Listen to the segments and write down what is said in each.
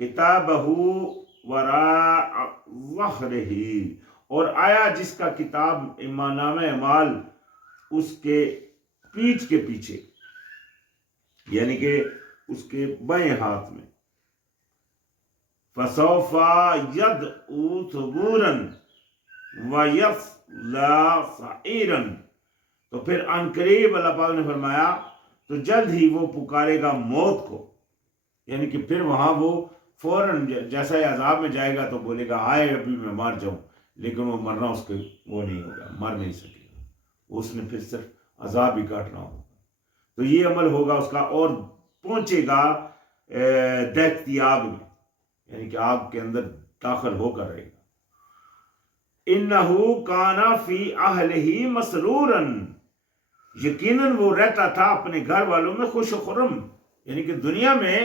کتابہ وراء ظہرہ، اور آیا جس کا کتاب نامہ اعمال اس کے پیٹھ کے پیچھے، یعنی کہ اس کے بائیں ہاتھ میں، فسوف یدعو ثبورا ویصلی سعیرا، تو پھر ان قریب اللہ پاک نے فرمایا تو جلد ہی وہ پکارے گا موت کو، یعنی کہ پھر وہاں وہ فوراً جیسا ہی عذاب میں جائے گا تو بولے گا ہائے ابھی میں مر جاؤں، لیکن وہ مرنا اس کے وہ نہیں ہوگا، مر نہیں سکے گا، اس نے پھر صرف عذاب ہی کاٹنا ہوگا۔ تو یہ عمل ہوگا اس کا، اور پہنچے گا دہکتی آگ میں، یعنی کہ آگ کے اندر داخل ہو کر رہے گا۔ انہو کانا فی اہلہ مسرورا، یقیناً وہ رہتا تھا اپنے گھر والوں میں خوش و خرم، یعنی کہ دنیا میں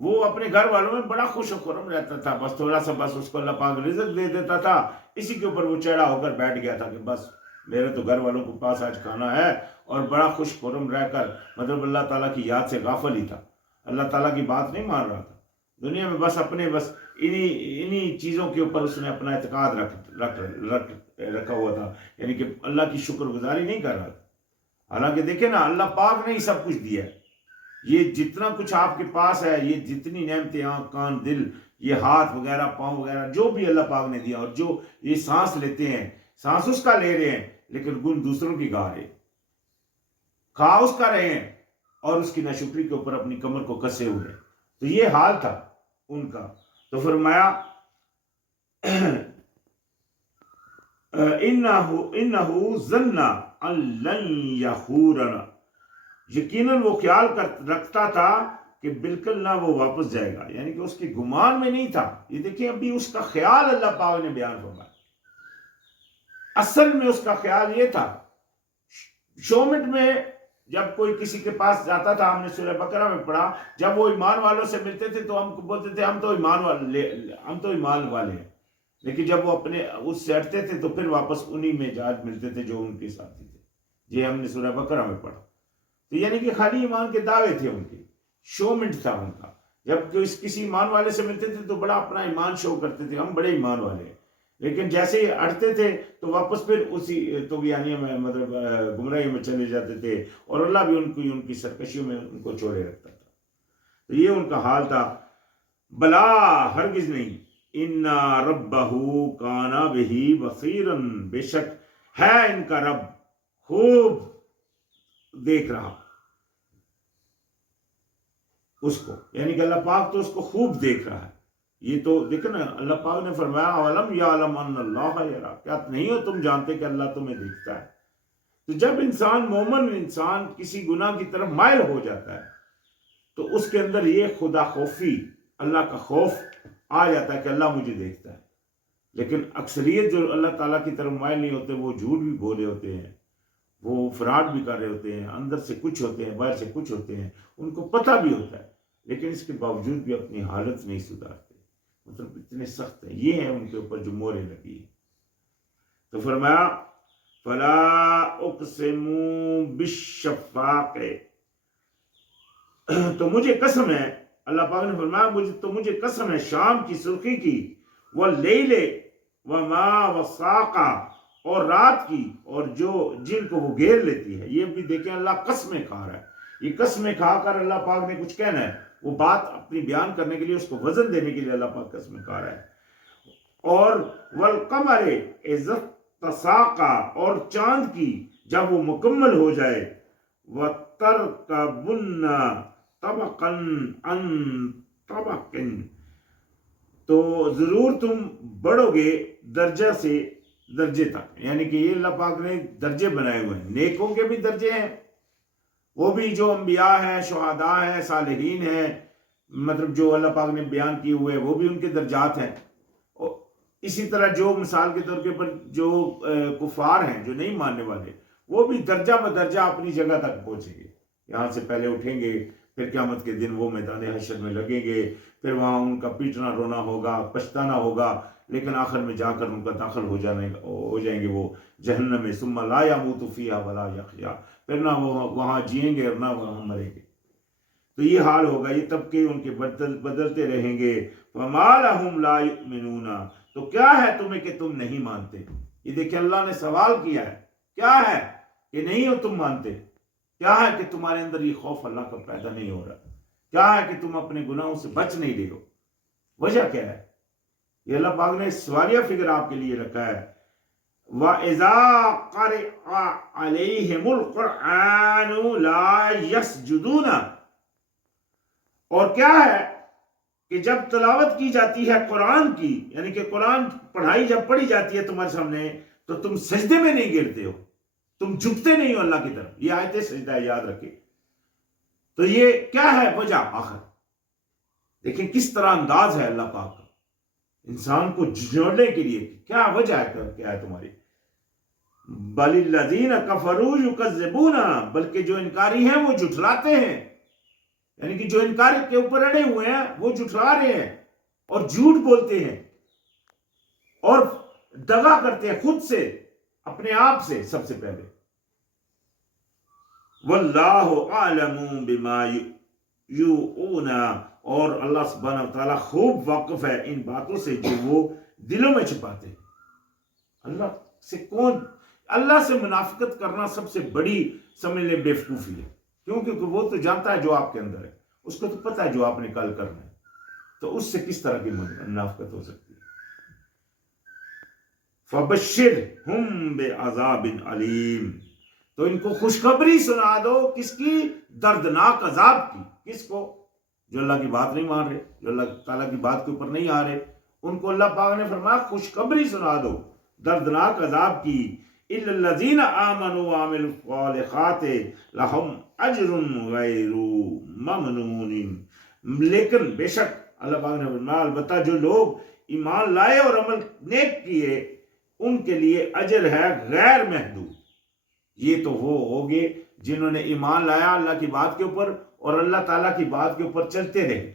وہ اپنے گھر والوں میں بڑا خوش و خرم رہتا تھا، بس تھوڑا سا بس اس کو اللہ پاک رزق دے دیتا تھا، اسی کے اوپر وہ چڑھا ہو کر بیٹھ گیا تھا کہ بس میرے تو گھر والوں کے پاس آج کھانا ہے، اور بڑا خوش خرم رہ کر مطلب اللہ تعالیٰ کی یاد سے غافل ہی تھا، اللہ تعالیٰ کی بات نہیں مان رہا تھا دنیا میں، بس اپنے بس انہی چیزوں کے اوپر اس نے اپنا اعتقاد رکھا ہوا تھا، یعنی کہ اللہ کی شکر گزاری نہیں کر رہا تھا۔ حالانکہ دیکھیں نا اللہ پاک نے ہی سب کچھ دیا ہے، یہ جتنا کچھ آپ کے پاس ہے، یہ جتنی نعمتیں، آنکھ کان دل، یہ ہاتھ وغیرہ پاؤں وغیرہ جو بھی اللہ پاک نے دیا، اور جو یہ سانس لیتے ہیں، سانس اس کا لے رہے ہیں لیکن گن دوسروں کی گا رہے ہیں، کھا اس کا رہے ہیں اور اس کی ناشکری کے اوپر اپنی کمر کو کسے ہوئے، تو یہ حال تھا ان کا۔ تو فرمایا انہو ظن ان لن یحورنا، یقیناً وہ خیال رکھتا تھا کہ بالکل نہ وہ واپس جائے گا، یعنی کہ اس کے گمان میں نہیں تھا، یہ دیکھیں ابھی اس کا خیال اللہ پاک نے بیان فرمایا، اصل میں اس کا خیال یہ تھا، شومنٹ میں جب کوئی کسی کے پاس جاتا تھا، ہم نے سورہ بقرہ میں پڑھا، جب وہ ایمان والوں سے ملتے تھے تو ہم کو بولتے تھے ہم تو ایمان والے ہیں، لیکن جب وہ اپنے اس سے ہٹتے تھے تو پھر واپس انہی میں جاج ملتے تھے جو ان کے ساتھی تھے، یہ ہم نے سورہ بقرہ میں پڑھا۔ تو یعنی کہ خالی ایمان کے دعوے تھے ان کے، شومنٹ تھا ان کا، جب کسی ایمان والے سے ملتے تھے تو بڑا اپنا ایمان شو کرتے تھے، ہم بڑے ایمان والے ہیں، لیکن جیسے ہی ہٹتے تھے تو واپس پھر اسی طغیانیہ میں مطلب گمراہی میں چلے جاتے تھے، اور اللہ بھی ان کی سرکشیوں میں ان کو چھوڑے رکھتا تھا۔ تو یہ ان کا حال تھا۔ بلا ہرگز نہیں، ان ربہ کان بہ بصیرا، بے شک ہے ان کا رب خوب دیکھ رہا اس کو، یعنی کہ اللہ پاک تو اس کو خوب دیکھ رہا ہے۔ یہ تو دیکھو نا، اللہ پاک نے فرمایا اولم یعلم ان اللہ یرا، کیا نہیں ہو تم جانتے کہ اللہ تمہیں دیکھتا ہے؟ تو جب مومن انسان کسی گناہ کی طرف مائل ہو جاتا ہے تو اس کے اندر یہ خدا خوفی، اللہ کا خوف آ جاتا ہے کہ اللہ مجھے دیکھتا ہے، لیکن اکثریت جو اللہ تعالیٰ کی طرف مائل نہیں ہوتے وہ جھوٹ بھی بولے ہوتے ہیں، وہ فراڈ بھی کر رہے ہوتے ہیں، اندر سے کچھ ہوتے ہیں باہر سے کچھ ہوتے ہیں، ان کو پتہ بھی ہوتا ہے لیکن اس کے باوجود بھی اپنی حالت نہیں سدھارتے، مطلب اتنے سخت ہیں، یہ ہیں ان کے اوپر جو مورے لگی۔ تو فرمایا فلا اقسم بالشفاق، تو مجھے قسم ہے، اللہ پاک نے فرمایا مجھے قسم ہے شام کی سرخی کی، واللیل وما وساق، اور رات کی اور جن کو وہ گھیر لیتی ہے۔ یہ بھی دیکھیں اللہ قسمیں کھا رہا ہے، یہ قسمیں کھا کر اللہ پاک نے کچھ کہنا ہے، وہ بات اپنی بیان کرنے کے لیے، اس کو وزن دینے کے لیے اللہ پاک قسمیں کھا رہا ہے۔ اور والقمر اذا تساقا، اور چاند کی جب وہ مکمل ہو جائے، وترکبن طبقا عن طبق، تو ضرور تم بڑھو گے درجہ سے درجے تک، یعنی کہ یہ اللہ پاک نے درجے بنائے ہوئے ہیں، نیکوں کے بھی درجے ہیں، وہ بھی جو انبیاء ہیں، شہداء ہیں، صالحین ہیں، مطلب جو اللہ پاک نے بیان کیے ہوئے وہ بھی ان کے درجات ہیں، اسی طرح جو مثال کے طور پر جو کفار ہیں، جو نہیں ماننے والے، وہ بھی درجہ بدرجہ اپنی جگہ تک پہنچیں گے، یہاں سے پہلے اٹھیں گے، پھر قیامت کے دن وہ میدان حشر میں لگیں گے، پھر وہاں ان کا پیٹنا رونا ہوگا، پچھتانا ہوگا، لیکن آخر میں جا کر ان کا داخل ہو جائیں گے وہ جہنم میں، ثم لا يموت فیہا ولا یحیا، پھر نہ وہ وہاں جئیں گے اور نہ وہاں مریں گے۔ تو یہ حال ہوگا، یہ طبقے ان کے بدلتے رہیں گے. فما لهم لا یؤمنون، تو کیا ہے تمہیں کہ تم نہیں مانتے. یہ دیکھیں اللہ نے سوال کیا ہے، کیا ہے کہ نہیں ہو تم مانتے، کیا ہے کہ تمہارے اندر یہ خوف اللہ کا پیدا نہیں ہو رہا، کیا ہے کہ تم اپنے گناہوں سے بچ نہیں رہے ہو، وجہ کیا ہے. یہ اللہ پاک نے سوالیہ فکر آپ کے لیے رکھا ہے. وَإِذَا قَرِئَ عَلَيْهِمُ الْقُرْآنُ لَا يَسْجُدُونَ، اور کیا ہے کہ جب تلاوت کی جاتی ہے قرآن کی، یعنی کہ قرآن جب پڑھی جاتی ہے تمہارے سامنے تو تم سجدے میں نہیں گرتے ہو، تم جھکتے نہیں ہو اللہ کی طرف. یہ آیت سجدہ ہے، یاد رکھیں. تو یہ کیا ہے وجہ آخر. دیکھیں کس طرح انداز ہے اللہ پاک کا انسان کو جوڑنے کے لیے. کیا وجہ ہے، کیا ہے تمہاری. بل الذین کفروا یکذبون، بلکہ جو انکاری ہیں وہ جھٹلاتے ہیں. یعنی کہ جو انکار کے اوپر اڑے ہوئے ہیں وہ جھٹلا رہے ہیں اور جھوٹ بولتے ہیں اور دغا کرتے ہیں خود سے، اپنے آپ سے سب سے پہلے. واللہ اعلم بما یوعون، اور اللہ سبحانہ وتعالیٰ خوب واقف ہے ان باتوں سے جو وہ دلوں میں چھپاتے ہیں. اللہ سے منافقت کرنا سب سے بڑی سمجھ لیں بیوقوفی ہے، کیونکہ وہ تو جانتا ہے جو آپ کے اندر ہے، اس کو تو پتہ ہے جو آپ نے کل کرنا ہے، تو اس سے کس طرح کی منافقت ہو سکتی ہے. فَبَشِّرْهُمْ بِعَذَابٍ عَلِيمٍ، تو ان کو خوشخبری سنا دو، کس کی؟ دردناک عذاب کی. کس کو؟ جو اللہ کی بات نہیں مان رہے، جو اللہ تعالیٰ کی بات کے اوپر نہیں آ رہے، ان کو اللہ پاک نے فرمایا خوشخبری سنا دو دردناک عذاب کی. إِلَّا الَّذِينَ آمَنُوا وَعَمِلُوا الصَّالِحَاتِ لَهُمْ أَجْرٌ غَيْرُ مَمْنُونٍ، لیکن بے شک اللہ پاک نے فرمایا البتہ جو لوگ ایمان لائے اور عمل نیک کیے ان کے لیے اجر ہے غیر محدود. یہ تو وہ ہوگے جنہوں نے ایمان لایا اللہ کی بات کے اوپر اور اللہ تعالیٰ کی بات کے اوپر چلتے رہے،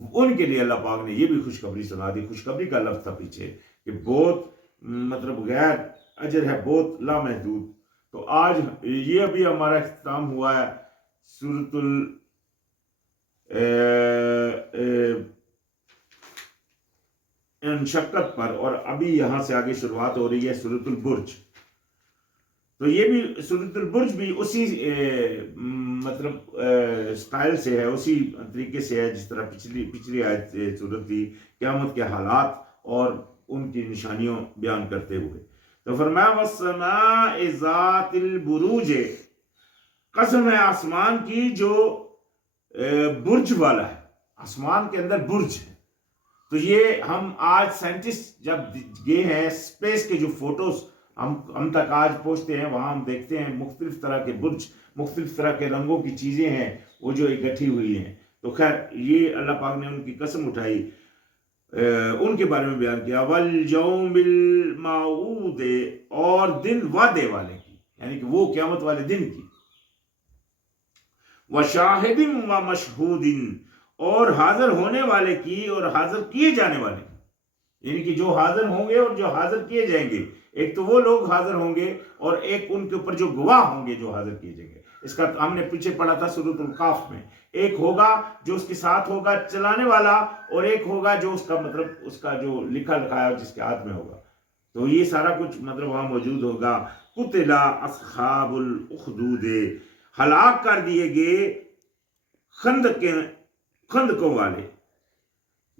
ان کے لیے اللہ پاک نے یہ بھی خوشخبری سنا دی. خوشخبری کا لفظ تھا پیچھے کہ بہت مطلب غیر اجر ہے، بہت لامحدود. تو آج یہ ابھی ہمارا اختتام ہوا ہے سورۃ انشقت پر، اور ابھی یہاں سے آگے شروعات ہو رہی ہے سورۃ البرج. تو یہ بھی سورۃ البرج بھی اسی مطلب سٹائل سے ہے، اسی طریقے سے ہے جس طرح پچھلی آیت سورۃ تھی، قیامت کے حالات اور ان کی نشانیوں بیان کرتے ہوئے. تو فرمایا وَالسَّمَاءِ ذَاتِ الْبُرُوجِ، قسم ہے آسمان کی جو برج والا ہے، آسمان کے اندر برج ہے. تو یہ ہم آج سائنٹسٹ جب گئے ہیں اسپیس کے جو فوٹوز ہم تک آج پہنچتے ہیں، وہاں ہم دیکھتے ہیں مختلف طرح کے برج، مختلف طرح کے رنگوں کی چیزیں ہیں وہ جو اکٹھی ہوئی ہیں. تو خیر یہ اللہ پاک نے ان کی قسم اٹھائی، ان کے بارے میں بیان کیا. وَالْيَوْمِ الْمَوْعُودِ، اور دن وعدے والے کی، یعنی کہ وہ قیامت والے دن کی. وَشَاهِدٍ وَمَشْهُودٍ، اور حاضر ہونے والے کی اور حاضر کیے جانے والے کی، یعنی کہ جو حاضر ہوں گے اور جو حاضر کیے جائیں گے. ایک تو وہ لوگ حاضر ہوں گے اور ایک ان کے اوپر جو گواہ ہوں گے جو حاضر کیے جائیں گے. اس کا ہم نے پیچھے پڑھا تھا سورۃ القاف میں، ایک ہوگا جو اس کے ساتھ ہوگا چلانے والا، اور ایک ہوگا جو اس کا مطلب اس کا جو لکھا لکھایا جس کے ہاتھ میں ہوگا. تو یہ سارا کچھ مطلب وہاں موجود ہوگا. قُتِلَ أَصْحَابُ الْأُخْدُودِ، ہلاک کر دیے گئے خندقوں والے.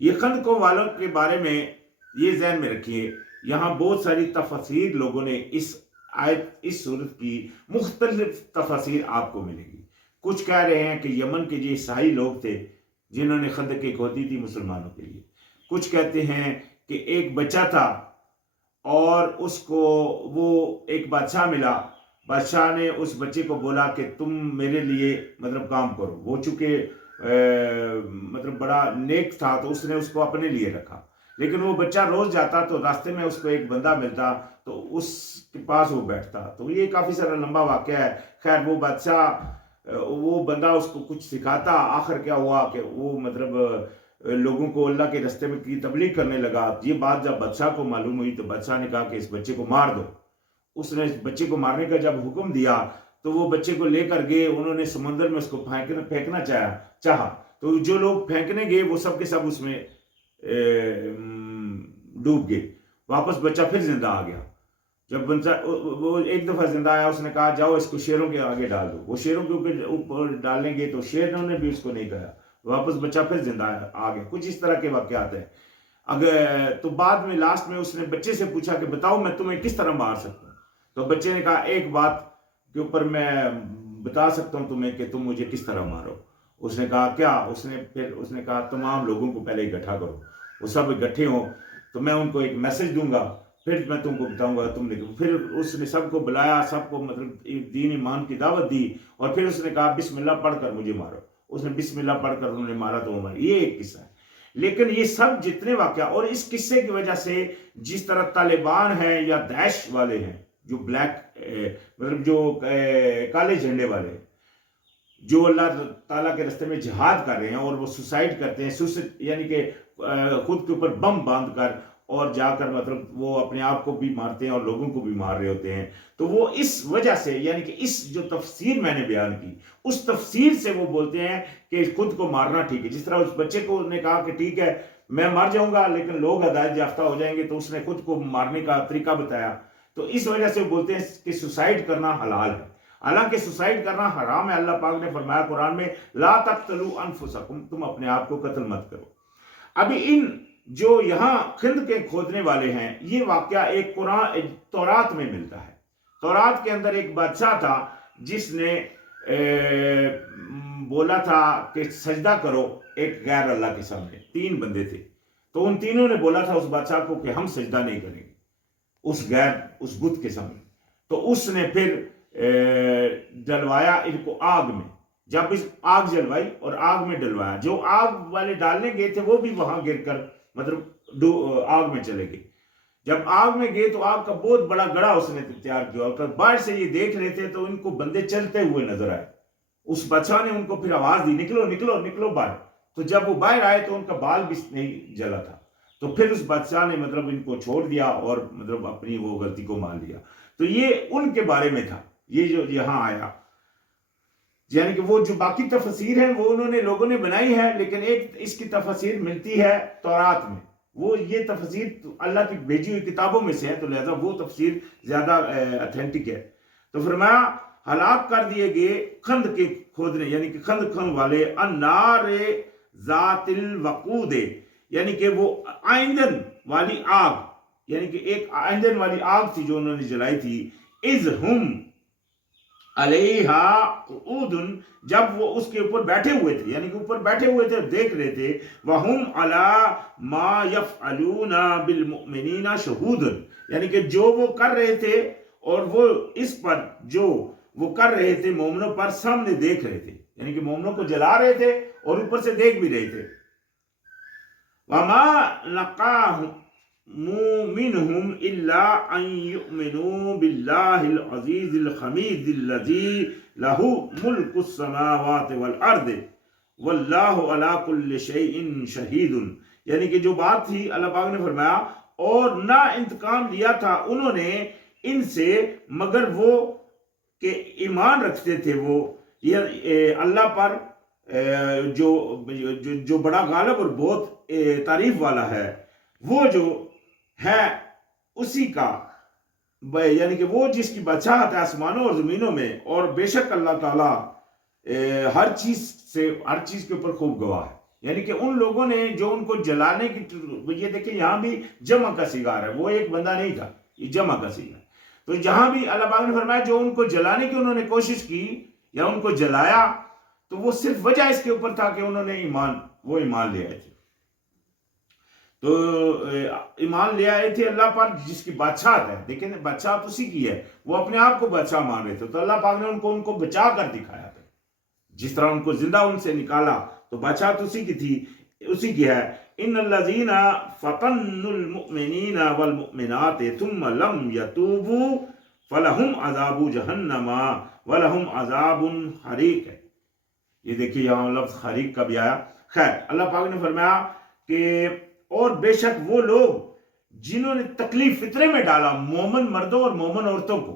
یہ خندقوں والوں کے بارے میں یہ ذہن میں رکھیے، یہاں بہت ساری تفاسیر لوگوں نے اس آیت اس صورت کی مختلف تفاسیر آپ کو ملے گی. کچھ کہہ رہے ہیں کہ یمن کے جو عیسائی لوگ تھے جنہوں نے خندقیں کھودی تھی مسلمانوں کے لیے. کچھ کہتے ہیں کہ ایک بچہ تھا اور اس کو وہ ایک بادشاہ ملا، بادشاہ نے اس بچے کو بولا کہ تم میرے لیے مطلب کام کرو. وہ چونکہ مطلب بڑا نیک تھا تو اس نے اس کو اپنے لیے رکھا، لیکن وہ بچہ روز جاتا تو راستے میں اس کو ایک بندہ ملتا تو اس کے پاس وہ بیٹھتا. تو یہ کافی سارا لمبا واقعہ ہے. خیر وہ بادشاہ وہ بندہ اس کو کچھ سکھاتا. آخر کیا ہوا کہ وہ مطلب لوگوں کو اللہ کے راستے میں کی تبلیغ کرنے لگا. یہ بات جب بادشاہ کو معلوم ہوئی تو بادشاہ نے کہا کہ اس بچے کو مار دو. اس نے اس بچے کو مارنے کا جب حکم دیا تو وہ بچے کو لے کر گئے, انہوں نے سمندر میں اس کو پھینکنا چاہا, تو جو لوگ پھینکنے گئے وہ سب کے سب اس میں ڈوب گئے. واپس بچہ پھر زندہ آ گیا. جب بچہ وہ ایک دفعہ زندہ آیا, اس نے کہا جاؤ اس کو شیروں کے آگے ڈال دو. وہ شیروں کے اوپر ڈالیں گے تو شیروں نے بھی اس کو نہیں کہا. واپس بچہ پھر زندہ آ گیا. کچھ اس طرح کے واقعات ہیں. اگر تو بعد میں لاسٹ میں اس نے بچے سے پوچھا کہ بتاؤ میں تمہیں کس طرح مار سکتا ہوں. تو بچے نے کہا ایک بات کے اوپر میں بتا سکتا ہوں تمہیں کہ تم مجھے کس طرح مارو. اس نے کہا کیا؟ اس نے کہا تمام لوگوں کو پہلے اکٹھا کرو, وہ سب اکٹھے ہوں تو میں ان کو ایک میسج دوں گا, پھر میں تم کو بتاؤں گا تم نے. پھر اس نے سب کو بلایا, سب کو مطلب دین ایمان کی دعوت دی, اور پھر اس نے کہا بسم اللہ پڑھ کر مجھے مارو. اس نے بسم اللہ پڑھ کر انہوں نے مارا تو وہ مارا. یہ ایک قصہ ہے. لیکن یہ سب جتنے واقعہ, اور اس قصے کی وجہ سے جس طرح طالبان ہیں یا داعش والے ہیں, جو بلیک مطلب جو کالے جھنڈے والے ہیں, جو اللہ تعالیٰ کے راستے میں جہاد کر رہے ہیں اور وہ سوسائڈ کرتے ہیں, یعنی کہ خود کے اوپر بم باندھ کر اور جا کر مطلب وہ اپنے آپ کو بھی مارتے ہیں اور لوگوں کو بھی مار رہے ہوتے ہیں. تو وہ اس وجہ سے, یعنی کہ اس جو تفسیر میں نے بیان کی, اس تفسیر سے وہ بولتے ہیں کہ خود کو مارنا ٹھیک ہے. جس طرح اس بچے کو نے کہا کہ ٹھیک ہے میں مر جاؤں گا لیکن لوگ ہدایت یافتہ ہو جائیں گے, تو اس نے خود کو مارنے کا طریقہ بتایا. تو اس وجہ سے وہ بولتے ہیں کہ سوسائڈ کرنا حلال ہے, حالانکہ سوسائڈ کرنا حرام ہے. اللہ پاک نے فرمایا قرآن میں لا تقتلوا انفسکم, تم اپنے آپ کو قتل مت کرو. ابھی ان جو یہاں خند کے کھودنے والے ہیں, یہ واقعہ ایک قرآن تورات میں ملتا ہے. تورات کے اندر ایک بادشاہ تھا جس نے بولا تھا کہ سجدہ کرو ایک غیر اللہ کے سامنے. 3 بندے تھے, تو ان تینوں نے بولا تھا اس بادشاہ کو کہ ہم سجدہ نہیں کریں گے اس بت کے سامنے. تو اس نے پھر ڈلوایا ان کو آگ میں. جب اس آگ جلوائی اور آگ میں ڈلوایا, جو آگ والے ڈالنے گئے تھے وہ بھی وہاں گر کر مطلب آگ میں چلے گئے. جب آگ میں گئے تو آگ کا بہت بڑا گڑھا اس نے تیار کیا, اور باہر سے یہ دیکھ رہے تھے تو ان کو بندے چلتے ہوئے نظر آئے. اس بادشاہ نے ان کو پھر آواز دی نکلو نکلو نکلو باہر. تو جب وہ باہر آئے تو ان کا بال بھی نہیں جلا تھا. تو پھر اس بادشاہ نے مطلب ان کو چھوڑ دیا اور مطلب اپنی وہ غلطی کو مان لیا. تو یہ ان کے بارے میں تھا یہ جو یہاں آیا. یعنی کہ وہ جو باقی تفسیر ہیں وہ انہوں نے لوگوں نے بنائی ہے, لیکن ایک اس کی تفسیر ملتی ہے تورات میں. وہ یہ تفسیر اللہ کی بھیجی ہوئی کتابوں میں سے ہے, تو لہذا وہ تفسیر زیادہ اتھینٹک ہے. تو فرمایا ہلاک کر دیے گئے خند کے کھودنے, یعنی کہ خند والے, النار ذات الوقود, یعنی کہ وہ آئندن والی آگ, یعنی کہ ایک آئندن والی آگ تھی جو انہوں نے جلائی تھی. اذ ہم علیہا قعود, جب وہ اس کے اوپر بیٹھے ہوئے تھے, یعنی کہ اوپر بیٹھے ہوئے تھے دیکھ رہے تھے. وَهُمْ عَلَى مَا يَفْعَلُونَ بِالْمُؤْمِنِينَ شَهُودٌ, یعنی کہ جو وہ کر رہے تھے اور وہ اس پر جو وہ کر رہے تھے مومنوں پر سامنے دیکھ رہے تھے, یعنی کہ مومنوں کو جلا رہے تھے اور اوپر سے دیکھ بھی رہے تھے. وَمَا نَقَاهُ منهم الا ان يؤمنوا بالله العزيز الحميد الذي له ملك السماوات والارض والله على كل شيء شهيد, یعنی کہ جو بات تھی اللہ پاک نے فرمایا اور نہ انتقام لیا تھا انہوں نے ان سے مگر وہ کہ ایمان رکھتے تھے وہ اللہ پر جو بڑا غالب اور بہت تعریف والا ہے, وہ جو ہے اسی کا, یعنی کہ وہ جس کی بادشاہت ہے آسمانوں اور زمینوں میں, اور بے شک اللہ تعالیٰ ہر چیز کے اوپر خوب گواہ ہے. یعنی کہ ان لوگوں نے جو ان کو جلانے کی, یہ دیکھیں یہاں بھی جمع کا صیغہ ہے, وہ ایک بندہ نہیں تھا, یہ جمع کا صیغہ. تو جہاں بھی اللہ پاک نے فرمایا جو ان کو جلانے کی انہوں نے کوشش کی یا ان کو جلایا, تو وہ صرف وجہ اس کے اوپر تھا کہ انہوں نے ایمان لے آئے تھے. تو ایمان لے آئے تھے اللہ پر جس کی بادشاہت ہے. دیکھیں بادشاہت اسی کی ہے, وہ اپنے آپ کو بادشاہ مان رہے تھے. تو اللہ پاک نے ان کو بچا کر دکھایا تھا, جس طرح ان کو زندہ ان سے نکالا, تو بادشاہت اسی کی تھی, اسی کی ہے. ان الذین فتنوا المؤمنین والمؤمنات ثم لم یتوبوا فلہم عذاب جہنم ولہم عذاب حریق. یہ دیکھیے یہاں لفظ حریق کا بھی آیا. خیر, اللہ پاک نے فرمایا کہ اور بے شک وہ لوگ جنہوں نے تکلیف فطرے میں ڈالا مومن مردوں اور مومن عورتوں کو,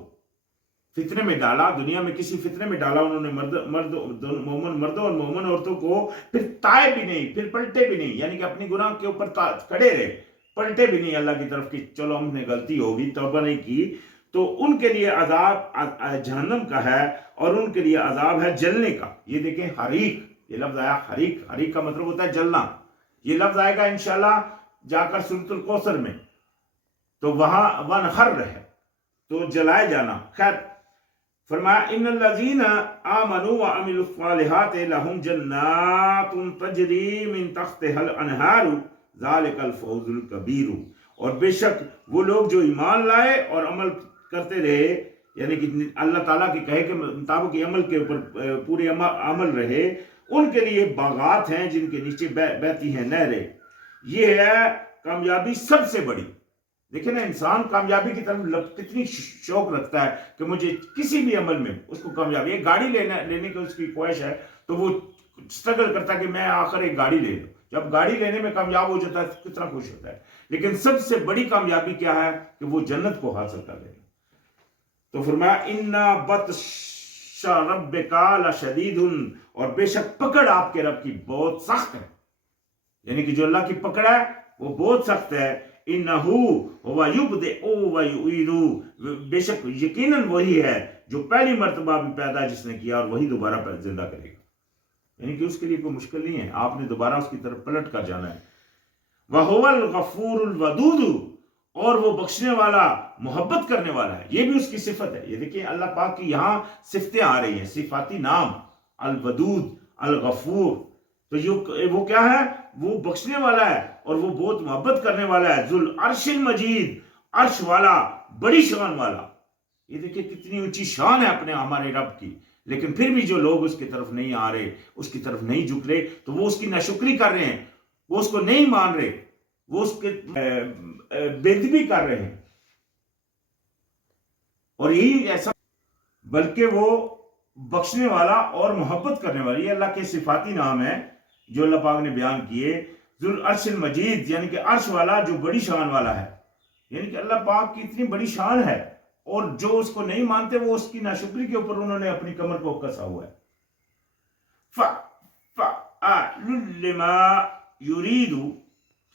فتنے میں ڈالا، دنیا میں کسی فتنے میں ڈالا انہوں نے مومن مردوں اور مومن عورتوں کو، پھر تائے بھی نہیں، پھر پلٹے بھی نہیں، یعنی کہ اپنی گناہ کے اوپر کھڑے رہے، پلٹے بھی نہیں اللہ کی طرف کہ چلو ہم نے غلطی ہوگی، توبہ نہیں کی، تو ان کے لیے عذاب جہنم کا ہے، اور ان کے لیے عذاب ہے جلنے کا۔ یہ دیکھیں حریق، یہ لفظ آیا حریق، حریق کا مطلب ہوتا ہے جلنا، یہ لفظ آئے گا انشاءاللہ جا کر سورۃ الکوثر میں، تو وہاں ونحر ہے تو جلائے جانا۔ خیر فرمایا ان الذین آمنوا وعملوا الصالحات لهم جنات تجری من تحتها الانہار ذالک الفوز الکبیر، اور بے شک وہ لوگ جو ایمان لائے اور عمل کرتے رہے، یعنی کہ اللہ تعالیٰ کے کہے کے مطابق عمل کے اوپر پورے عمل رہے، ان کے لیے باغات ہیں جن کے نیچے بہتی ہیں نہریں، یہ ہے کامیابی سب سے بڑی۔ دیکھیں نا انسان کامیابی کی طرف کتنی شوق رکھتا ہے کہ مجھے کسی بھی عمل میں اس کو کامیابی، ایک گاڑی لینے کی اس کی خواہش ہے تو وہ سٹرگل کرتا ہے کہ میں آخر ایک گاڑی لے لوں، جب گاڑی لینے میں کامیاب ہو جاتا ہے تو کتنا خوش ہوتا ہے۔ لیکن سب سے بڑی کامیابی کیا ہے کہ وہ جنت کو حاصل کر لے۔ تو فرمایا اِنَّا بَطْشَ رَبِّكَ لَشَدِيدٌ، اور بے شک پکڑ آپ کے رب کی بہت سخت ہے، یعنی کہ جو اللہ کی پکڑ ہے وہ بہت سخت ہے۔ اِنَّهُ هُوَ يُبْدِئُ وَيُعِيدُ، بے شک یقیناً وہی ہے جو پہلی مرتبہ بھی پیدا جس نے کیا اور وہی دوبارہ زندہ کرے گا، یعنی کہ اس کے لیے کوئی مشکل نہیں ہے، آپ نے دوبارہ اس کی طرف پلٹ کر جانا ہے۔ وَهُوَ الْغَفُورُ الْوَدُودُ، اور وہ بخشنے والا محبت کرنے والا ہے، یہ بھی اس کی صفت ہے۔ یہ دیکھیں اللہ پاک کی یہاں صفتیں آ رہی ہیں، صفاتی نام، الودود، الغفور، تو وہ کیا ہے؟ وہ بخشنے والا ہے اور وہ بہت محبت کرنے والا ہے۔ ذو العرش المجید، عرش والا، بڑی شان والا۔ یہ دیکھیں کتنی اونچی شان ہے اپنے ہمارے رب کی، لیکن پھر بھی جو لوگ اس کی طرف نہیں آ رہے، اس کی طرف نہیں جھک رہے، تو وہ اس کی ناشکری کر رہے ہیں، وہ اس کو نہیں مان رہے، وہ اس کے بے ادبی کر رہے ہیں، اور یہی ایسا، بلکہ وہ بخشنے والا اور محبت کرنے والا، یہ اللہ کے صفاتی نام ہے جو اللہ پاک نے بیان کیے۔ ذو العرش المجید، یعنی کہ عرش والا جو بڑی شان والا ہے، یعنی کہ اللہ پاک کی اتنی بڑی شان ہے، اور جو اس کو نہیں مانتے وہ اس کی ناشکری کے اوپر انہوں نے اپنی کمر کو کسا ہوا ہے۔ فَعَلٌ لِمَا يُرِيدُ،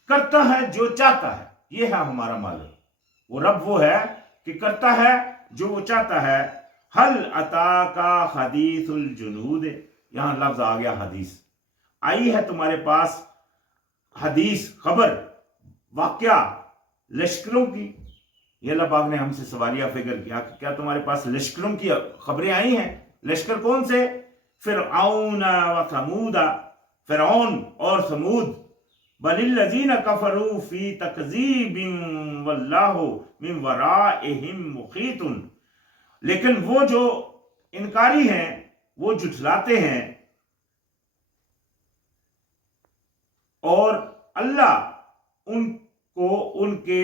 کرتا ہے جو چاہتا ہے، یہ ہے ہمارا مالک، وہ رب وہ ہے کہ کرتا ہے جو وہ چاہتا ہے۔ حل اتاکا حدیث الجنود، یہاں لفظ آ گیا حدیث، آئی ہے تمہارے پاس حدیث، خبر، واقعہ لشکروں کی۔ یہ اللہ پاک نے ہم سے سوالیہ فکر کیا کہ کیا تمہارے پاس لشکروں کی خبریں آئی ہیں؟ لشکر کون سے؟ فرعون و ثمود، فرعون اور ثمود۔ بل الذین کفروا فی تکذیب واللہ من ورائہم محیط، لیکن وہ جو انکاری ہیں وہ جھٹلاتے ہیں، اور اللہ ان کو ان کے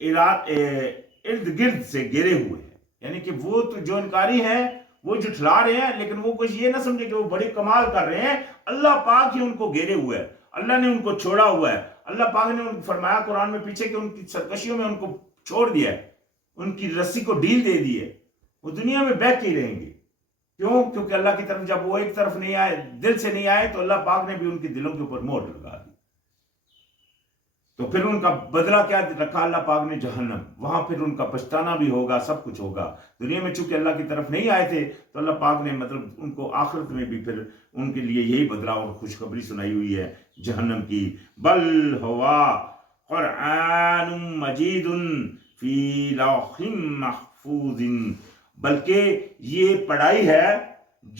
ارد گرد سے گھیرے ہوئے ہیں، یعنی کہ وہ تو جو انکاری ہیں وہ جھٹلا رہے ہیں، لیکن وہ کچھ یہ نہ سمجھے کہ وہ بڑی کمال کر رہے ہیں، اللہ پاک ہی ان کو گھیرے ہوئے ہے، اللہ نے ان کو چھوڑا ہوا ہے۔ اللہ پاک نے ان کو فرمایا قرآن میں پیچھے کہ ان کی سرکشیوں میں ان کو چھوڑ دیا ہے، ان کی رسی کو ڈھیل دے دی ہے، وہ دنیا میں بہتے ہی رہیں گے۔ کیوں؟ کیونکہ اللہ کی طرف جب وہ ایک طرف نہیں آئے، دل سے نہیں آئے، تو اللہ پاک نے بھی ان کے دلوں کے اوپر مہر لگا دی، تو پھر ان کا بدلہ کیا رکھا اللہ پاک نے؟ جہنم، وہاں پھر ان کا پچھتانا بھی ہوگا، سب کچھ ہوگا۔ دنیا میں چونکہ اللہ کی طرف نہیں آئے تھے تو اللہ پاک نے مطلب ان کو آخرت میں بھی پھر ان کے لیے یہی بدلہ اور خوشخبری سنائی ہوئی ہے جہنم کی۔ بل ہوا قرآن مجید فی لوح محفوظ، بلکہ یہ پڑھائی ہے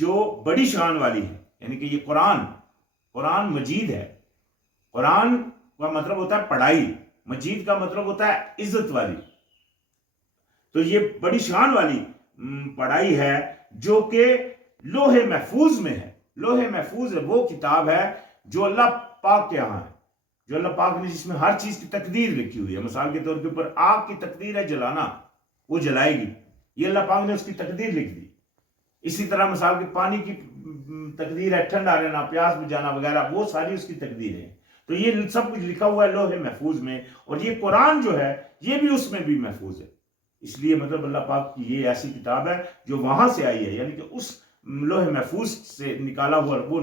جو بڑی شان والی ہے، یعنی کہ یہ قرآن مجید ہے۔ قرآن کا مطلب ہوتا ہے پڑھائی، مجید کا مطلب ہوتا ہے عزت والی، تو یہ بڑی شان والی پڑھائی ہے جو کہ لوح محفوظ میں ہے۔ لوح محفوظ وہ کتاب ہے جو اللہ پاک کے یہاں ہے، جو اللہ پاک نے جس میں ہر چیز کی تقدیر لکھی ہوئی ہے۔ مثال کے طور کے اوپر آگ کی تقدیر ہے جلانا، وہ جلائے گی، یہ اللہ پاک نے اس کی تقدیر لکھ دی۔ اسی طرح مثال کے پانی کی تقدیر ہے ٹھنڈا رہنا، پیاس بجھانا وغیرہ، وہ ساری اس کی تقدیر ہے۔ تو یہ سب کچھ لکھا ہوا ہے لوح محفوظ میں، اور یہ قرآن جو ہے یہ بھی اس میں بھی محفوظ ہے۔ اس لیے مطلب اللہ پاک کی یہ ایسی کتاب ہے جو وہاں سے آئی ہے، یعنی کہ اس لوح محفوظ سے نکالا ہوا وہ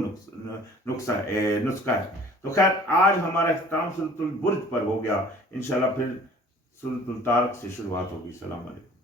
نسخہ ہے۔ تو خیر آج ہمارا اختتام سورۃ البرج پر ہو گیا، انشاءاللہ پھر سورۃ الطارق سے شروعات ہوگی۔ السلام علیکم۔